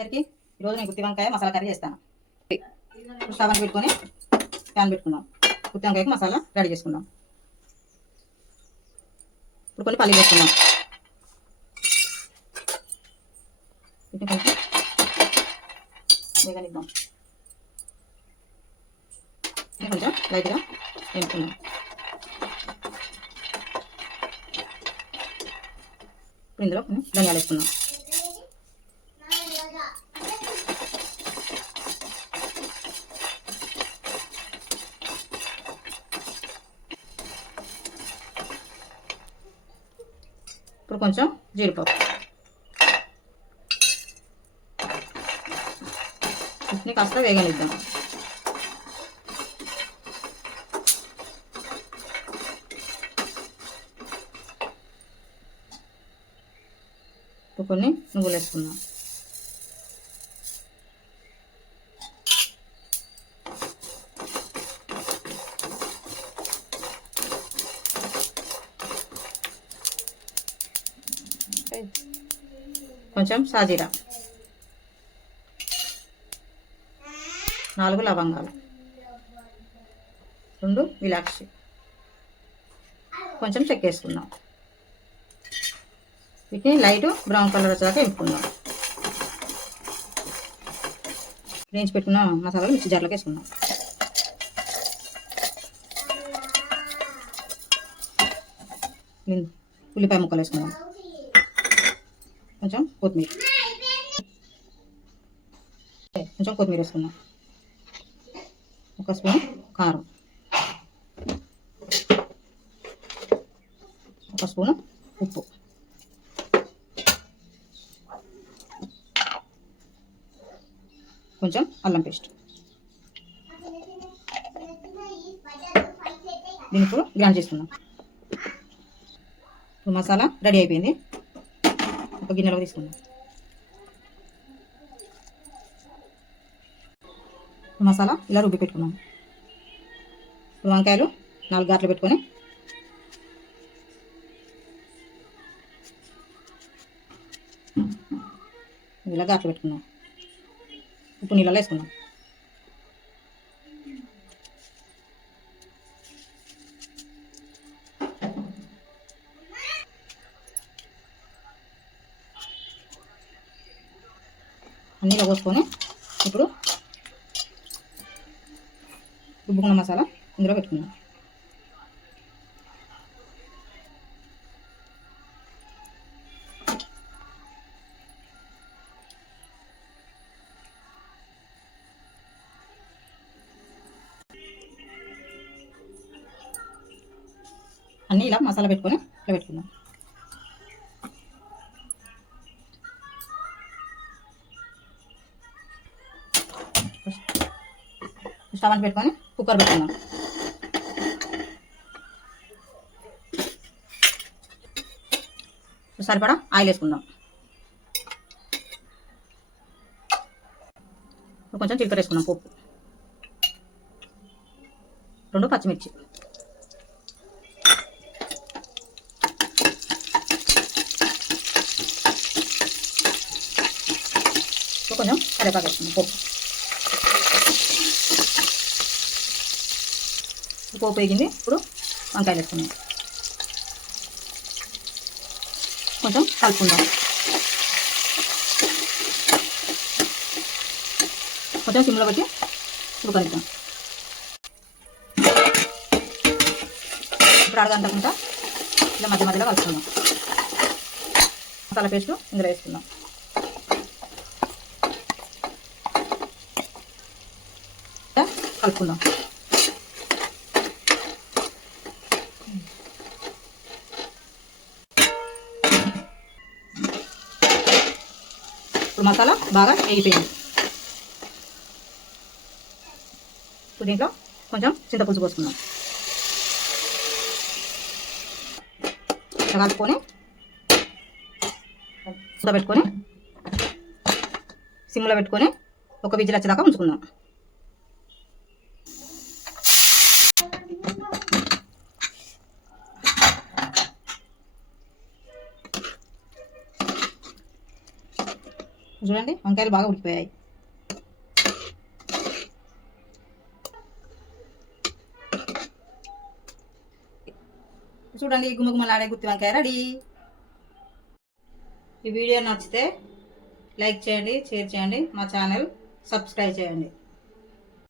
అందరికీ ఈరోజు నేను గుత్తి వంకాయ మసాలా కర్రీ చేస్తాను. స్టవ్ అని పెట్టుకొని ప్యాన్ పెట్టుకుందాం. గుత్తి వంకాయకి మసాలా రెడీ చేసుకుందాం. ఇప్పుడు కొన్ని పల్లీలు వేసుకుందాం. కొంచెం వేగనిద్దాం. కొంచెం లైట్గా వేసుకుందాం. ఇప్పుడు ఇందులో కొన్ని ధనియాలు వేసుకుందాం. ఇప్పుడు కొంచెం జీడిపప్పు, వీటిని కాస్త వేగనిద్దాం. ఇప్పుడు కొన్ని నువ్వులు వేసుకుందాం. కొంచెం సాజీరా, 4 లవంగాలు, 2 ఇలాచి, కొంచెం చెక్క వేసుకుందాం. వీటిని లైట్ బ్రౌన్ కలర్ వచ్చేదాకా వేసుకుందాం. వేయించి పెట్టుకున్న మసాలాలు మిక్సీ జార్లోకి వేసుకుందాం. ఉల్లిపాయ ముక్కలు వేసుకుందాం. కొంచెం కొత్తిమీర వేసుకుందాం. 1 స్పూన్ కారం, 1 స్పూన్ ఉప్పు, కొంచెం అల్లం పేస్ట్. దీన్ని ఇప్పుడు గ్రైండ్ చేసుకుందాం. ఇప్పుడు మసాలా రెడీ అయిపోయింది. ఒక గిన్నెలో తీసుకుందాం. మసాలా ఇలా రుబ్బి పెట్టుకున్నాం. ఇప్పుడు వంకాయలు 4 గాట్లు పెట్టుకొని ఇలా గాట్లు పెట్టుకున్నాం. ఉప్పు నీళ్ళలో వేసుకున్నాం. అన్నీలో పోసుకొని ఇప్పుడు రుబ్బుకున్న మసాలా ఇందులో పెట్టుకున్నాం. అన్నీ ఇలా మసాలా పెట్టుకొని ఇలా పెట్టుకున్నాం. స్టవ్ అని పెట్టుకొని కుక్కర్ పెట్టుకున్నాం. సరిపడా ఆయిల్ వేసుకుందాం. కొంచెం జీలకర్ర వేసుకున్నాం. పోపు, 2 పచ్చిమిర్చి, కొంచెం కరివేపాకు వేసుకున్నాం. పోపు వేగింది. ఇప్పుడు వంకాయలు వేసుకున్నాం. కొంచెం కలుపుకుందాం. కొంచెం సిమ్లో పెట్టి ఉడకనిద్దాం. ఇప్పుడు అడగంటకుండా ఇలా మధ్య మధ్యలో కలుపుకుందాం. మసాలా పేస్ట్ ఇందులో వేసుకుందాం. కలుపుకుందాం. ఇప్పుడు మసాలా బాగా వేగిపోయింది. ఇప్పుడు దీంట్లో కొంచెం చింతపులుసు పోసుకుందాం. కలుపుకొని మూత పెట్టుకొని సిమ్లో పెట్టుకొని ఒక విజిల్ వచ్చేదాకా ఉంచుకుందాం. చూడండి వంకాయలు బాగా ఉడికిపోయాయి. చూడండి, గుమ్మగుమ్మలాడే గుత్తి వంకాయ రెడీ. ఈ వీడియో నచ్చితే లైక్ చేయండి, షేర్ చేయండి, మా ఛానల్ సబ్స్క్రైబ్ చేయండి.